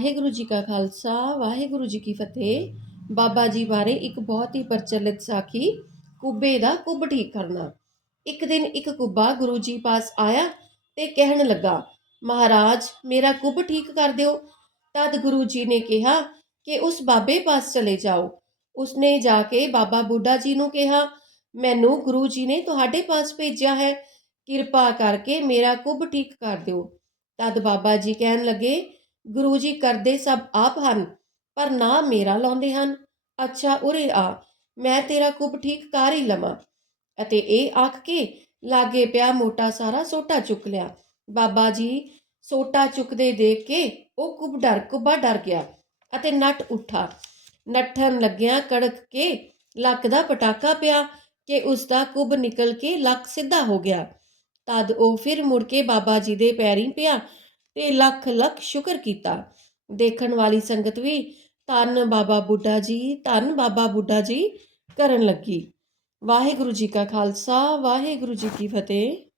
ਵਾਹਿਗੁਰੂ ਜੀ ਕਾ ਖਾਲਸਾ, ਵਾਹਿਗੁਰੂ ਜੀ ਕੀ ਫਤਿਹ। ਬਾਬਾ ਜੀ ਬਾਰੇ ਇੱਕ ਬਹੁਤ ਹੀ ਪ੍ਰਚਲਿਤ ਸਾਖੀ, ਕੁੱਬੇ ਦਾ ਕੁੱਬ ਠੀਕ ਕਰਨਾ। ਇੱਕ ਦਿਨ ਇੱਕ ਕੁੱਬਾ ਗੁਰੂ ਜੀ ਪਾਸ ਆਇਆ ਤੇ ਕਹਿਣ ਲੱਗਾ, ਮਹਾਰਾਜ, ਮੇਰਾ ਕੁੱਬ ਠੀਕ ਕਰ ਦਿਓ। ਤਦ ਗੁਰੂ ਜੀ ਨੇ ਕਿਹਾ ਕਿ ਉਸ ਬਾਬੇ ਪਾਸ ਚਲੇ ਜਾਓ। ਉਸਨੇ ਜਾ ਕੇ ਬਾਬਾ ਬੁੱਢਾ ਜੀ ਨੂੰ ਕਿਹਾ, ਮੈਨੂੰ ਗੁਰੂ ਜੀ ਨੇ ਤੁਹਾਡੇ ਪਾਸ ਭੇਜਿਆ ਹੈ। ਕਿਰਪਾ ਕਰਕੇ ਮੇਰਾ ਕੁੱਬ ਠੀਕ ਕਰ ਦਿਓ। ਤਦ ਬਾਬਾ ਜੀ ਕਹਿਣ ਲੱਗੇ ਗੁਰੂ ਜੀ ਕਰਦੇ ਸਭ ਆਪ ਹਨ, ਪਰ ਨਾ ਮੇਰਾ ਲਾਉਂਦੇ ਹਨ। ਅੱਛਾ ਉਰੇ ਆ, ਮੈਂ ਤੇਰਾ ਕੁੱਬ ਠੀਕ ਕਰ ਹੀ ਲਵਾਂ। ਅਤੇ ਇਹ ਆਖ ਕੇ ਲਾਗੇ ਪਿਆ ਮੋਟਾ ਸਾਰਾ ਸੋਟਾ ਚੁੱਕ ਲਿਆ। ਬਾਬਾ ਜੀ ਸੋਟਾ ਚੁੱਕਦੇ ਦੇਖ ਕੇ ਉਹ ਕੁੱਬ ਡਰ, ਕੁੱਬਾ ਡਰ ਗਿਆ ਅਤੇ ਨੱਟ ਉੱਠਾ। ਨੱਠਣ ਲੱਗਿਆ ਕੜਕ ਕੇ ਲੱਕ ਦਾ ਪਟਾਕਾ ਪਿਆ ਕਿ ਉਸ ਦਾ ਕੁੱਬ ਨਿਕਲ ਕੇ ਲੱਕ ਸਿੱਧਾ ਹੋ ਗਿਆ। ਤਦ ਉਹ ਫਿਰ ਮੁੜ ਕੇ ਬਾਬਾ ਜੀ ਦੇ ਪੈਰੀਂ ਪਿਆ ਤੇ ਲੱਖ ਲੱਖ ਸ਼ੁਕਰ ਕੀਤਾ। ਦੇਖਣ ਵਾਲੀ ਸੰਗਤ ਵੀ ਧੰਨ ਬਾਬਾ ਬੁੱਢਾ ਜੀ, ਧੰਨ ਬਾਬਾ ਬੁੱਢਾ ਜੀ ਕਰਨ ਲੱਗੀ। ਵਾਹਿਗੁਰੂ ਜੀ ਕਾ ਖਾਲਸਾ, ਵਾਹਿਗੁਰੂ ਜੀ ਕੀ ਫਤਿਹ।